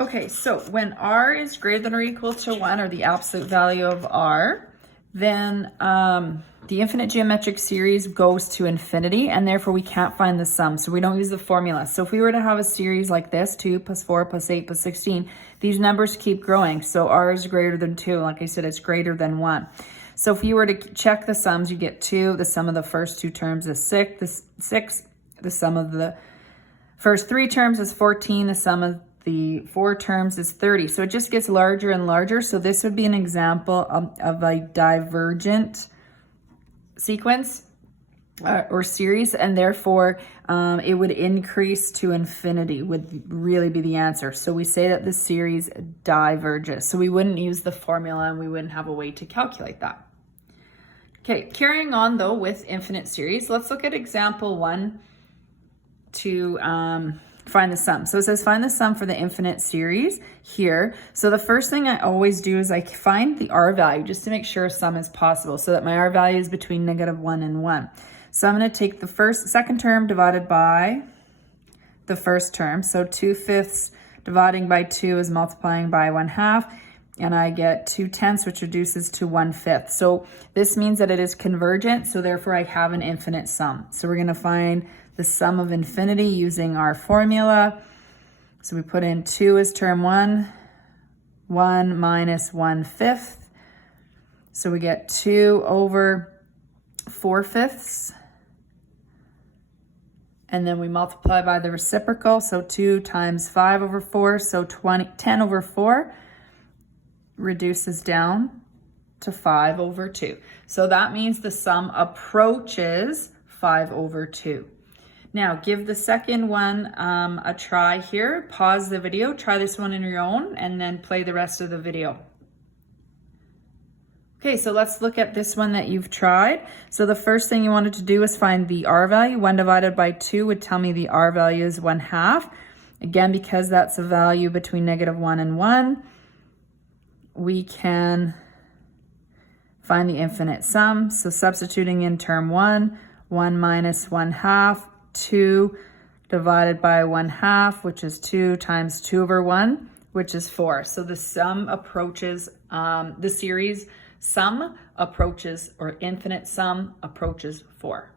Okay, so when r is greater than or equal to 1, or the absolute value of r, then the infinite geometric series goes to infinity, and therefore we can't find the sum, so we don't use the formula. So if we were to have a series like this, 2 plus 4 plus 8 plus 16, these numbers keep growing. So r is greater than 2. Like I said, it's greater than 1. So if you were to check the sums, you get 2. The sum of the first two terms is 6. The sum of the first three terms is 14. The sum of the four terms is 30. So it just gets larger and larger. So this would be an example of a divergent sequence or series, and therefore it would increase to infinity would really be the answer. So we say that the series diverges. So we wouldn't use the formula, and we wouldn't have a way to calculate that. Okay, carrying on though with infinite series, let's look at example 1 to find the sum. So it says find the sum for the infinite series here. So the first thing I always do is I find the r value just to make sure a sum is possible, so that my r value is between -1 and 1. So I'm going to take the second term divided by the first term. So 2/5 dividing by 2 is multiplying by 1/2, and I get 2/10, which reduces to 1/5. So this means that it is convergent, so therefore I have an infinite sum. So we're going to find the sum of infinity using our formula. So we put in 2 as term 1, 1 minus 1/5. So we get 2 over 4/5. And then we multiply by the reciprocal. So 2 times 5 over 4. So 10 over 4 reduces down to 5 over 2. So that means the sum approaches 5 over 2. Now give the second one a try here. Pause the video, try this one on your own, and then play the rest of the video. Okay, so let's look at this one that you've tried. So the first thing you wanted to do is find the r value. 1 divided by 2 would tell me the r value is 1/2. Again, because that's a value between -1 and 1, we can find the infinite sum. So substituting in term 1, 1 minus 1/2, 2 divided by 1/2, which is 2 times 2 over 1, which is 4. So the sum approaches, the series sum approaches, or infinite sum approaches 4.